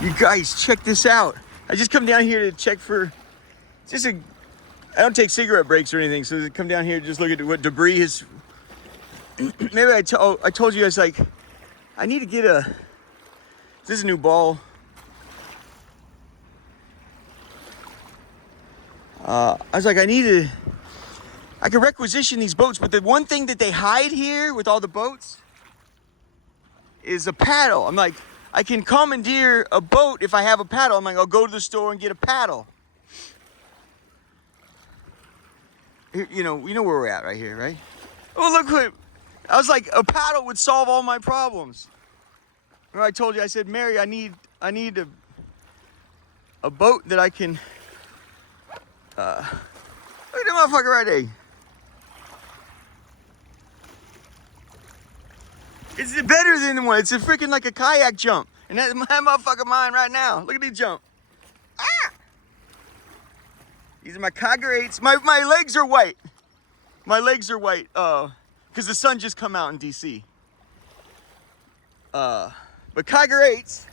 You guys, check this out. I just come down here to check for I don't take cigarette breaks or anything, so I come down here to just look at what debris is. Maybe I told you guys, like, I need to get this is a new ball. I was like, I could requisition these boats, but the one thing that they hide here with all the boats is a paddle. I'm like, I can commandeer a boat if I have a paddle. I'm like, I'll go to the store and get a paddle. Here, you know where we're at right here, right? Oh, look what, I was like, a paddle would solve all my problems. Remember I told you, I said, Mary, I need a boat that I can, look at that motherfucker right there. It's better than the one. It's a freaking like a kayak jump. And that's my motherfucker mine right now. Look at me jump. Ah! These are my Tiger 8s. My legs are white. My legs are white. Because the sun just come out in DC. But Tiger 8s,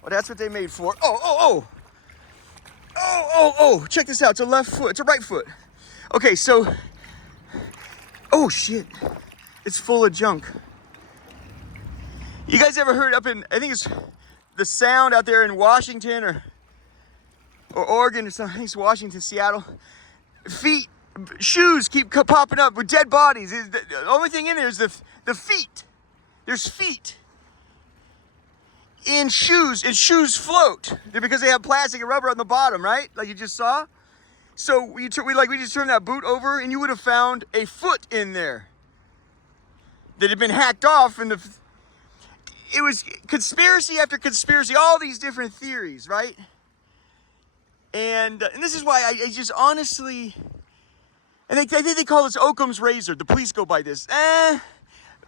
well, that's what they made for. Oh. Check this out. It's a left foot. It's a right foot. Okay, so. Oh, shit. It's full of junk. You guys ever heard up in, I think it's the Sound out there in Washington or Oregon or something, I think it's Washington, Seattle. Shoes keep popping up with dead bodies. The only thing in there is the feet. There's feet in shoes, and shoes float. They're because they have plastic and rubber on the bottom, right? Like you just saw. So we just turned that boot over, and you would have found a foot in there that had been hacked off, and it was conspiracy after conspiracy, all these different theories, right? And this is why I just honestly, and I think they call this Occam's razor. The police go by this.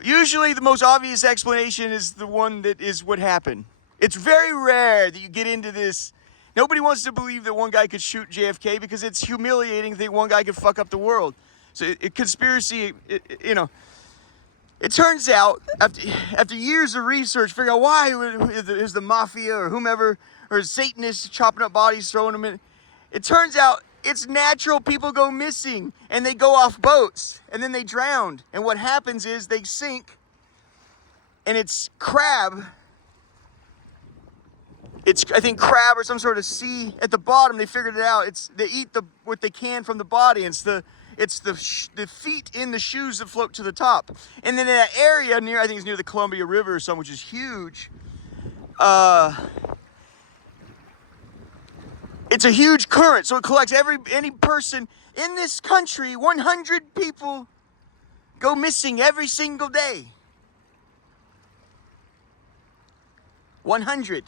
Usually the most obvious explanation is the one that is what happened. It's very rare that you get into this. Nobody wants to believe that one guy could shoot JFK because it's humiliating to think one guy could fuck up the world. So conspiracy, you know. It turns out, after years of research, figure out why is the mafia or whomever, or Satanists chopping up bodies, throwing them in. It turns out it's natural. People go missing, and they go off boats, and then they drown. And what happens is they sink, and it's crab. It's, I think, crab or some sort of sea at the bottom. They figured it out. They eat what they can from the body. It's the feet in the shoes that float to the top. And then in that area near, I think it's near the Columbia River or something, which is huge. It's a huge current, so it collects any person in this country. 100 people go missing every single day. 100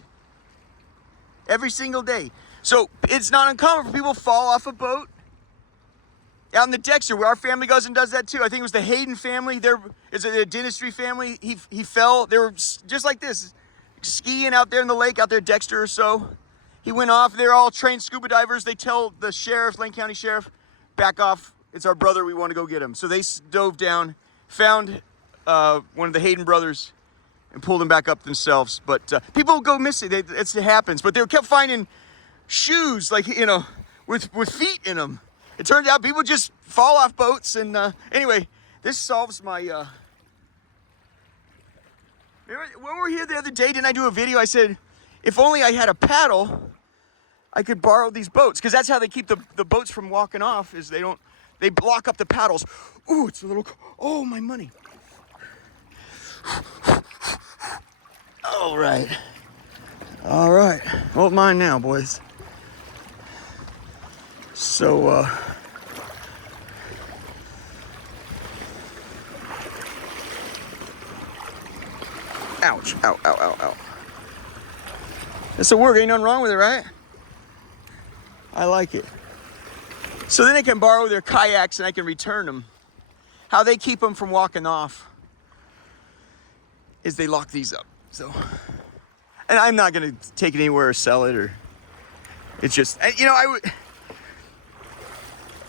every single day. So it's not uncommon for people to fall off a boat out in the decks here, where our family goes and does that too. I think it was the Hayden family. There is a dentistry family. He fell. They were just like this, skiing out there in the lake, out there Dexter or so. He went off. They're all trained scuba divers. They tell the sheriff, Lane County Sheriff, back off. It's our brother. We want to go get him. So they dove down, found one of the Hayden brothers, and pulled him back up themselves. But people go missing. It happens. But they kept finding shoes, like, you know, with feet in them. It turns out people just fall off boats, and anyway, this solves my, remember when we were here the other day, didn't I do a video? I said, if only I had a paddle, I could borrow these boats, because that's how they keep the boats from walking off, is they block up the paddles. Ooh, it's a little, oh, my money. All right. Hold mine now, boys. So, ouch, ow. This'll work, ain't nothing wrong with it, right? I like it. So then they can borrow their kayaks and I can return them. How they keep them from walking off is they lock these up. So, and I'm not gonna take it anywhere or sell it, or it's just, you know,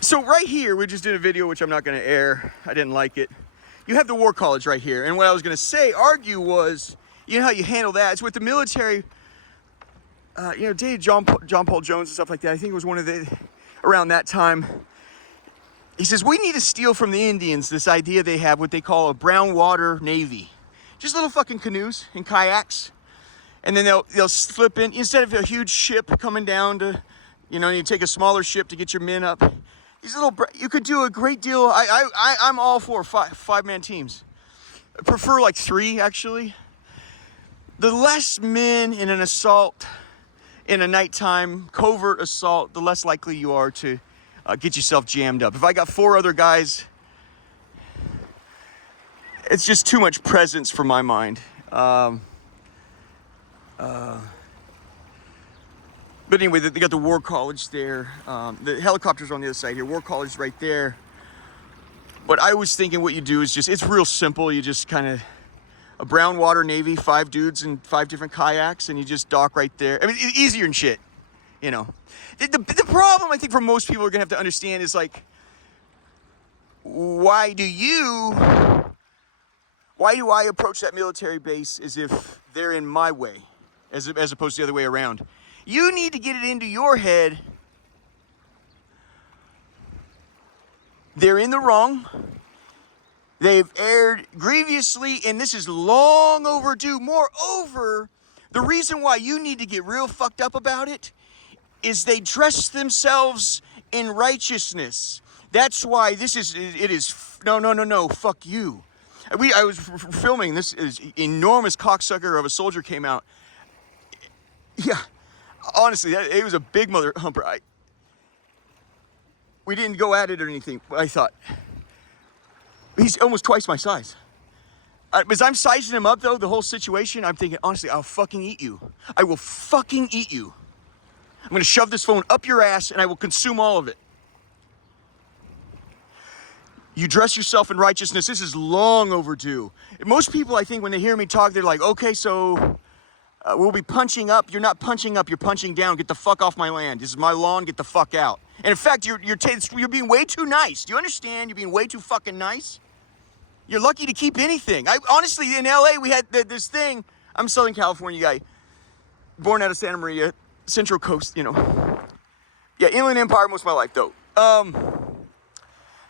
so right here, we just did a video, which I'm not gonna air. I didn't like it. You have the War College right here. And what I was gonna argue was, you know how you handle that? It's with the military. dated John Paul Jones and stuff like that. I think it was around that time. He says, we need to steal from the Indians this idea they have, what they call a brown water navy. Just little fucking canoes and kayaks. And then they'll slip in, instead of a huge ship coming down to, you take a smaller ship to get your men up. These you could do a great deal. I'm all for five-man teams. I prefer like 3, actually. The less men in an assault, in a nighttime covert assault, the less likely you are to get yourself jammed up. If I got 4 other guys, it's just too much presence for my mind. But anyway, they got the War College there. The helicopters are on the other side here. War College is right there. But I was thinking what you do is it's real simple. You just kind of, a brown water navy, 5 dudes in 5 different kayaks, and you just dock right there. I mean, easier than shit, The problem, I think, for most people are going to have to understand is, like, why do I approach that military base as if they're in my way, as opposed to the other way around? You need to get it into your head. They're in the wrong. They've erred grievously, and this is long overdue. Moreover, the reason why you need to get real fucked up about it is they dress themselves in righteousness. That's why no, fuck you. I was filming, this is enormous cocksucker of a soldier came out. Yeah, honestly, it was a big mother humper. We didn't go at it or anything, but I thought, he's almost twice my size. As I'm sizing him up, though, the whole situation, I'm thinking, honestly, I'll fucking eat you. I will fucking eat you. I'm going to shove this phone up your ass, and I will consume all of it. You dress yourself in righteousness. This is long overdue. Most people, I think, when they hear me talk, they're like, okay, so we'll be punching up. You're not punching up. You're punching down. Get the fuck off my land. This is my lawn. Get the fuck out. And in fact, you're being way too nice. Do you understand? You're being way too fucking nice. You're lucky to keep anything. Honestly, in LA, we had this thing. I'm a Southern California guy, born out of Santa Maria, Central Coast, Yeah, Inland Empire most of my life, though.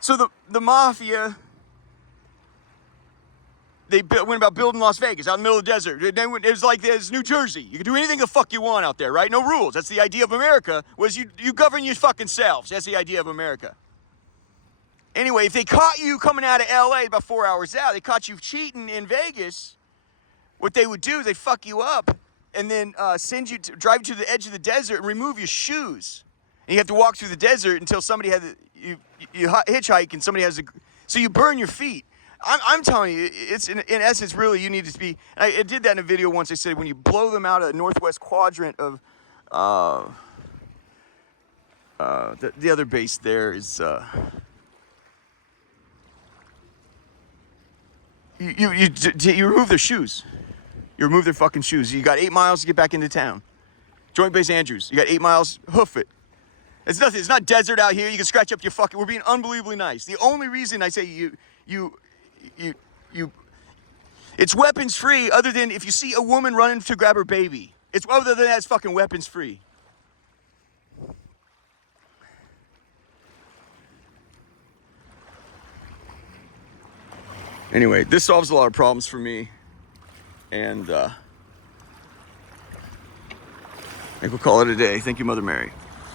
So the mafia, they went about building Las Vegas out in the middle of the desert. It was like there's New Jersey. You can do anything the fuck you want out there, right? No rules. That's the idea of America, was you govern your fucking selves. That's the idea of America. Anyway, if they caught you coming out of LA about 4 hours out, they caught you cheating in Vegas, what they would do is they'd fuck you up and then drive you to the edge of the desert and remove your shoes. And you have to walk through the desert until somebody you hitchhike and somebody so you burn your feet. I'm telling you, it's in essence, really, you need to be, I did that in a video once. I said when you blow them out of the northwest quadrant of, the other base there is, you remove their shoes. You remove their fucking shoes. You got 8 miles to get back into town. Joint Base Andrews. You got 8 miles, hoof it. It's nothing. It's not desert out here. You can scratch up your fucking, we're being unbelievably nice. The only reason I say it's weapons free, other than if you see a woman running to grab her baby. Other than that, it's fucking weapons free. Anyway, this solves a lot of problems for me, and I think we'll call it a day. Thank you, Mother Mary.